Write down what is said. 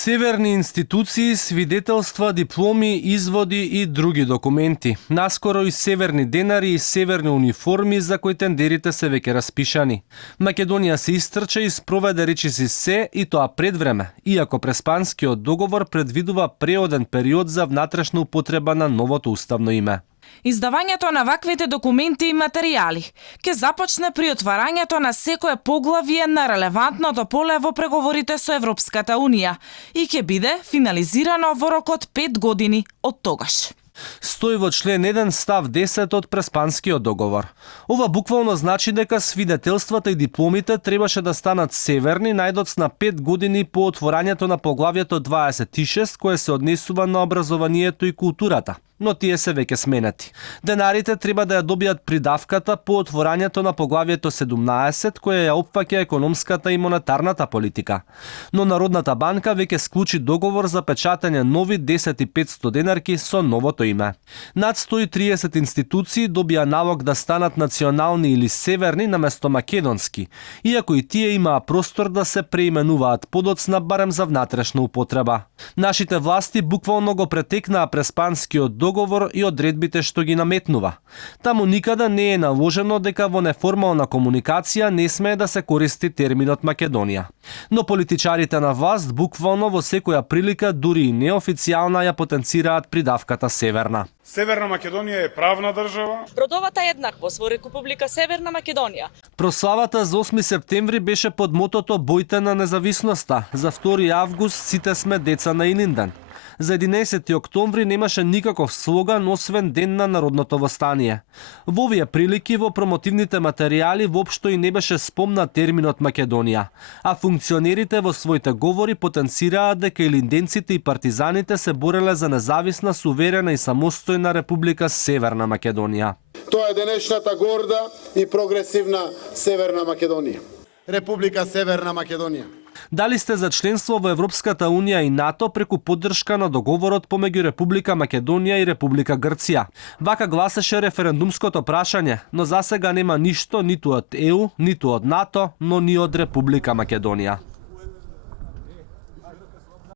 Северни институции, свидетелства, дипломи, изводи и други документи. Наскоро и северни денари и северни униформи за кои тендерите се веќе распишани. Македонија се истрча и спроведе речиси се и тоа пред време, иако Преспанскиот договор предвидува преоден период за внатрешна употреба на новото уставно име. Издавањето на ваквите документи и материјали ќе започне при отварањето на секое поглавие на релевантното поле во преговорите со Европската Унија и ќе биде финализирано во рок од 5 години од тогаш. Стои во член 1 став 10 од Преспанскиот договор. Ова буквално значи дека свидетелствата и дипломите требаше да станат северни најдоцна 5 години по отворањето на поглавието 26 кое се однесува на образованието и културата. Но тие се веќе сменати. Денарите треба да ја добијат придавката по отворањето на поглавието 17, кое ја опфаќа економската и монетарната политика. Но Народната банка веќе склучи договор за печатање нови 10.500 денарки со новото име. Над 130 институции добија налог да станат национални или северни наместо македонски, иако и тие имаа простор да се преименуваат подоцна барем за внатрешна употреба. Нашите власти буквално го претекнаа Преспанскиот договор и одредбите што ги наметнува. Таму никаде не е наложено дека во неформална комуникација не смее да се користи терминот Македонија. Но политичарите на власт буквално во секоја прилика, дури и неофицијална, ја потенцираат придавката Северна. Северна Македонија е правна држава. Бродовата еднаквост во Република Северна Македонија. Прославата за 8 септември беше под мотото Бојте на независноста. За 2 август сите сме деца на Илинден. За 11 октомври немаше никаков слоган освен Ден на народното востание. Во овие прилики во промотивните материјали воопшто и не беше спомнат терминот Македонија, а функционерите во своите говори потенцираат дека илинденците и партизаните се бореле за независна, суверена и самостојна Република Северна Македонија. Тоа е денешната горда и прогресивна Северна Македонија. Република Северна Македонија. Дали сте за членство во Европската Унија и НАТО преку поддршка на договорот помеѓу Република Македонија и Република Грција? Вака гласеше референдумското прашање, но засега нема ништо ниту од ЕУ, ниту од НАТО, но ни од Република Македонија.